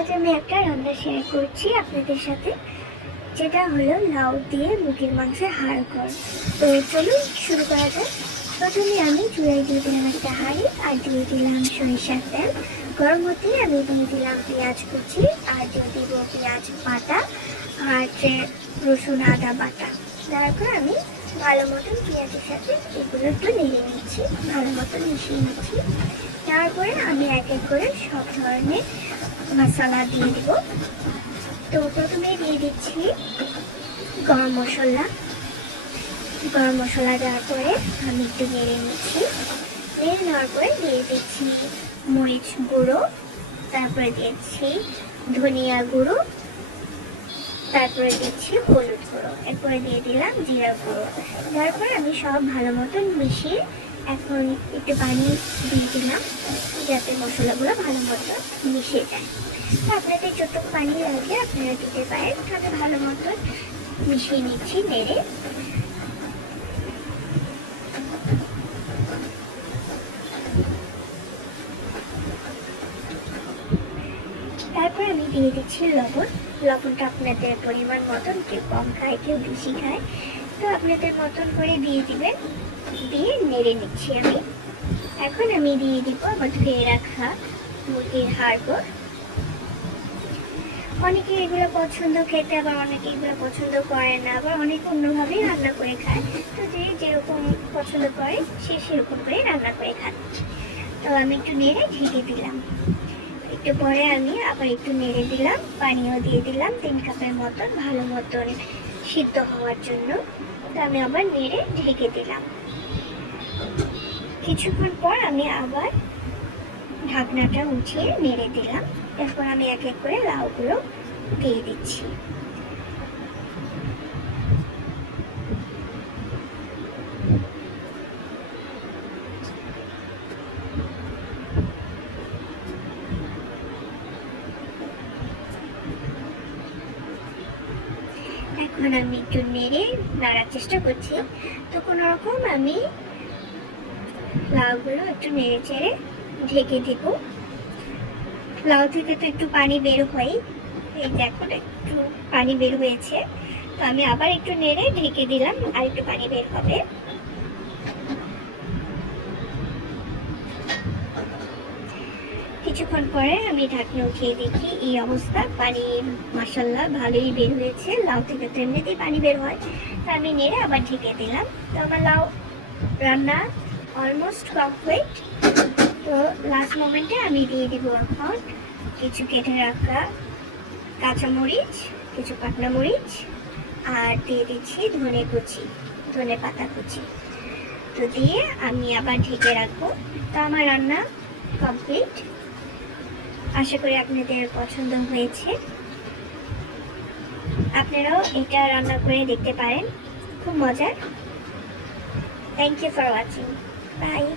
আজ আমি একটা রান্না শেয়ার করছি আপনাদের সাথে, যেটা হলো লাউ দিয়ে মুরগির মাংসের হাড় কর। তো চলুন শুরু করা যাক। প্রথমে আমি চুলায় দিয়ে দিলাম একটা হাঁড়ি, আর দিয়ে দিলাম সরিষার তেল। গরম হতে আমি দিয়ে দিলাম পেঁয়াজ কুচি, আর দিয়ে দিব পেঁয়াজ বাটা আর রসুন আদা বাটা। তারপর আমি ভালো মতন পেঁয়াজের সাথে এগুলো একটু নেড়ে নিচ্ছি, ভালো মতন মিশিয়ে নিচ্ছি। তারপরে আমি এক এক করে সব ধরনের মশলা দিয়ে দিব। তো প্রথমে দিয়ে দিচ্ছি গরম মশলা। গরম মশলা দেওয়ার পরে আমি একটু নেড়ে নিচ্ছি। নেড়ে নেওয়ার পরে দিয়ে দিচ্ছি মরিচ গুঁড়ো, তারপরে দিচ্ছি ধনিয়া গুঁড়ো, তারপরে দিচ্ছি হলুদ গুঁড়ো, এরপরে দিয়ে দিলাম জিরা গুঁড়ো। তারপরে আমি সব ভালো মতন মিশিয়ে এখন একটু পানি দিয়ে দিলাম, যাতে মশলাগুলো ভালো মতো মিশে যায়। তো আপনাদের যতটুকু পানি লাগে আপনারা দিতে পারেন। তাহলে ভালো মতন মিশিয়ে নিচ্ছি নেড়ে। তারপর আমি দিয়ে দিচ্ছি লবণ। লবণটা আপনাদের পরিমাণ মতন, কেউ কম খায় কেউ বেশি খায়, তো আপনাদের মতন করে দিয়ে দিবেন। দিয়ে নেড়ে নিচ্ছি আমি। এখন আমি দিয়ে দিব আমার ধুয়ে রাখা মুরগির হাড়গোড়। অনেকে এগুলো পছন্দ খেতে, আবার অনেকে এগুলো পছন্দ করে না, আবার অনেকে অন্যভাবেই রান্না করে খায়। তো যে যেরকম পছন্দ করে সে সেরকম করে রান্না করে খায়। তো আমি একটু নেড়ে ঢেকে দিলাম। একটু পরে আমি আবার একটু নেড়ে দিলাম, পানিও দিয়ে দিলাম 3 কাপের মতন, ভালো মতন সিদ্ধ হওয়ার জন্য। তো আমি আবার নেড়ে ঢেকে দিলাম। কিছুক্ষণ পর আমি আবার ঢাকনাটা উঠিয়ে নেড়ে দিলাম। এরপর আমি এক এক করে লাউগুলো দিয়ে দিচ্ছি। এখন আমি একটু নেড়ে নাড়ার চেষ্টা করছি। তো কোনো রকম আমি লাউগুলো একটু নেড়ে চেড়ে ঢেকে দিব। লাউ থেকে তো একটু পানি বের হয়, এই দেখো একটু পানি বের হয়েছে। তো আমি আবার একটু নেড়ে ঢেকে দিলাম, আর একটু পানি বের হবে। কিছুক্ষণ পরে আমি ঢাকনা উঠিয়ে দেখি এই অবস্থা, পানি মাশাআল্লাহ ভালোই বের হয়েছে। লাউ থেকে তো এমনিতেই পানি বের হয়। তো আমি নেড়ে আবার ঢেকে দিলাম। তো আমার লাউ রান্না অলমোস্ট কমপ্লিট। তো লাস্ট মোমেন্টে আমি দিয়ে দিব এখন কিছু কেটে রাখা কাঁচামরিচ, কিছু পাকনা মরিচ, আর দিয়ে দিচ্ছি ধনে কুচি, ধনে পাতা কুচি। তো দিয়ে আমি আবার ঢেকে রাখবো। তো আমার রান্না কমপ্লিট। আশা করি আপনাদের পছন্দ হয়েছে। আপনারাও এটা রান্না করে দেখতে পারেন, খুব মজার। Thank you for watching. By.